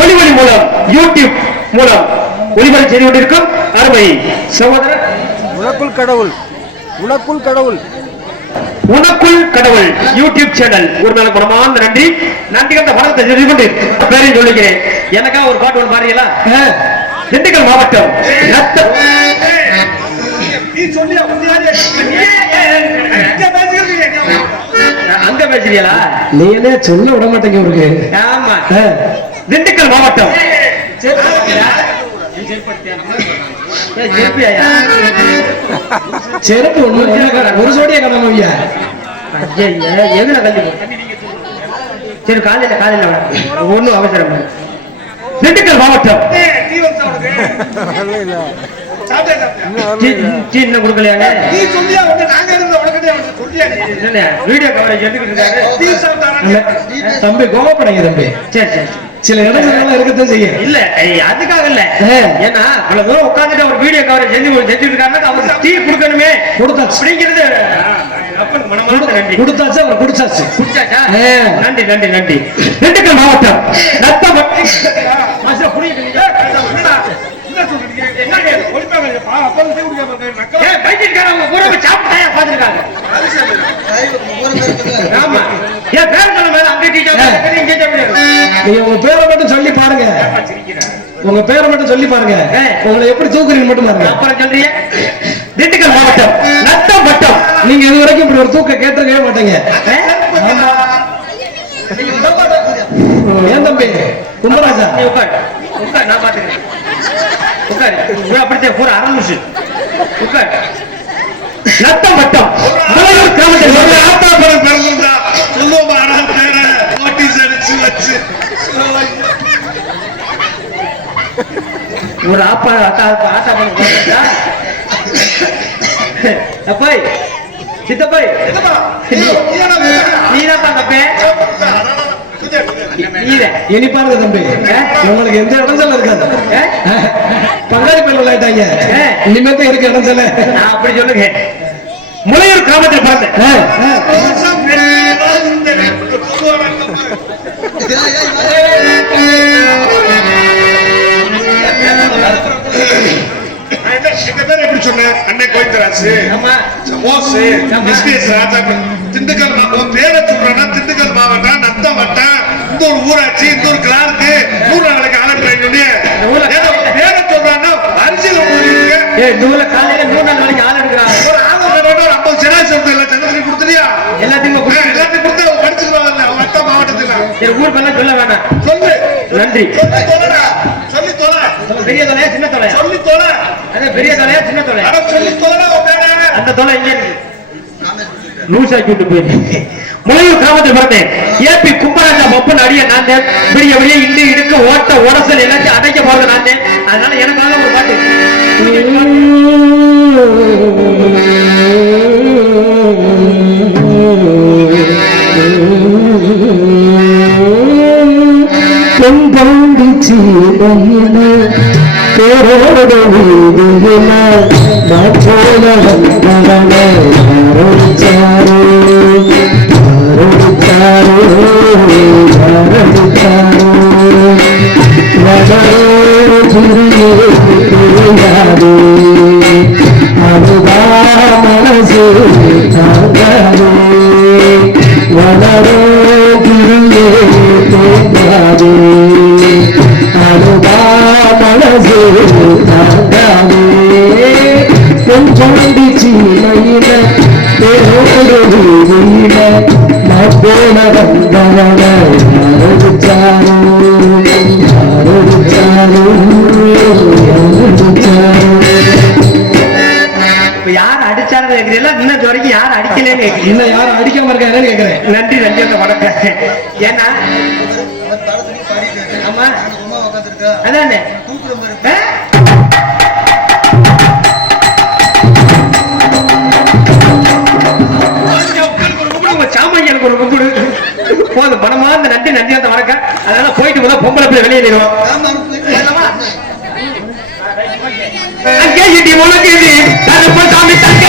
ஒளிவழி மூலம் யூடியூப் மூலம் ஒளிவழி செய்து கொண்டிருக்கும் அருமை சகோதரர் உனக்குள் கடவுள் உனக்குள் கடவுள் உனக்குள் கடவுள் யூடியூப் சேனல் ஒரு நாள் மனமார்ந்த நன்றி நன்றி கண்ட வணக்கத்தை தெரிந்து கொண்டு பேரையும் சொல்லுகிறேன். எனக்காக ஒரு பாட்டு ஒன்று பாருங்களா? திண்டுக்கல் மாவட்டம் அங்க பேசுறீங்களா? நீ என்ன சொல்ல விட மாட்டேங்க இருக்கு. ஆமா, திண்டுக்கல் மாவட்டம் செருப்பு ஒரு சோடியா கடமையா? எதுல கல்வி? சரி, காலையில காலையில ஒண்ணும் அவசரம். திண்டுக்கல் மாவட்டம் கொடுக்கலையா? வீடியோ கவரேஜ் தம்பி கோவப்படைங்க தம்பி. சரி சரி, சில இடங்கள்லாம் இருக்கத்தான் செய்ய. இல்ல அதுக்காக இல்ல, ஏன்னா இவ்வளவு தூரம் உட்காந்துட்டு அவர் வீடியோ கவரேஜ் செஞ்சுட்டு இருக்காருன்னா அவருக்கு டீ கொடுக்கணுமே. கொடுத்தாச்சு அப்படிங்கிறது நன்றி. கொடுத்தாச்சு, அவர் குடிச்சாச்சு. குடிச்சாச்சா? நன்றி நன்றி நன்றி. திண்டுக்கல் மாவட்டம் உங்க பேரை மட்டும் சொல்லி பாருங்க. உங்க பேரை மட்டும் சொல்லி பாருங்க. உங்களை எப்படி தூக்குறீங்க மட்டும் பாருங்க. அப்புறம் சொல்றீங்க. திண்டுக்கல் மாவட்டம் நத்தம் வட்டம். நீங்க இது வரைக்கும் இப்படி ஒரு தூக்க கேட்டிருக்கவே மாட்டீங்க. ஏன் தம்பி கும்பராஜா? உட்கார் உட்கார், நான் பாத்துக்கிறேன். உட்கார், அப்படித்தே போற அரணுஷு. உட்கார். நத்தம் வட்டம் கிராமத்தில் ஒரு ஆப்பா ஆட்டா பண்ண அப்பாய் சித்தப்பாய் நீதான் தப்பே. இனி பாருங்க தம்பி, உங்களுக்கு எந்த இடஞ்சல இருக்காது. பங்காளி பயிர் விளையாட்டாங்க. இனிமேத்த இருக்க இடஞ்சல அப்படி சொல்லுங்க. முளையூர் கிராமத்தில் பிறந்த திண்டுக்கல் மாவட்டம் பேரை சொல்றேன்னா திண்டுக்கல் மாவட்டம் நத்தம் வட்டம் இந்த ஒரு ஊராட்சி இந்த ஒரு கிளாருக்கு 100 நாளைக்கு ஆளு பேரை சொல்றான்னா அரசியல் காலையில 3 நாளைக்கு ஆள் எடுக்கிறாங்க. ஒரு ஆளு 50 சிராசி சந்திரனை கொடுத்துறியா? எல்லாத்தையும் கொடுத்து படிச்சுருவாங்கல்ல வட்ட மாவட்டத்தில். ஊர் பண்ண சொல்ல வேண்டாம். சொல்லு. நன்றி. சொல்லி தோல. பெரிய தொலையா சின்ன தொலையா? சொல்லி தோல. அது பெரிய தொலையா சின்ன தொலையா? சொல்லி தோல. அந்த தொலை இங்க லூசாக்கி விட்டு போயிருக்கு. முளையூர் கிராமத்தில் பிறந்தேன். ஏபி கும்பராஜா மொப்பன் அடிய நான் பெரிய பெரிய இண்டு இடுக்கு ஓட்ட உடசல் எல்லாத்தையும் அடைக்க போறது நான். அதனால எனக்காக ஒரு பாட்டு. பொங்கி சீதையின பேரோட வீதியின மாற்றோட வந்தவன அரடிச்சாரோ அரடிச்சாரோ அரடிச்சாரோ வடரோ திருநே தெரியாதே அதுதா மனசு தாங்காதே வடரோ திருநே தெரியாதே அதுதா மனசு தாங்காதே கொஞ்சோண்டி சீமையில பேரோடு வீதியில மப்போன வந்தவன அரடிச்சாரோ அரடிச்சாரோ அரடிச்சாரோ. யார் அடிச்சாலும் கேட்கிறீங்களா? இன்னும் வரைக்கும் யாரும் அடிக்கலன்னு இன்னும் யாரும் அடிக்காம இருக்காங்கன்னு கேட்கிறேன். நன்றி நன்றி. அந்த வணக்கம். ஏன்னா ஆமா அதானே சாமானியனுக்கு ஒரு கும்பிடு போதும். பணமார்ந்த நன்றி நன்றி. அந்த வணக்கம். அதனால போயிட்டு போதா பொம்பளை பிள்ளை வெளியேறிடுவோம். அங்கே இடி உனக்கு சாமி தங்க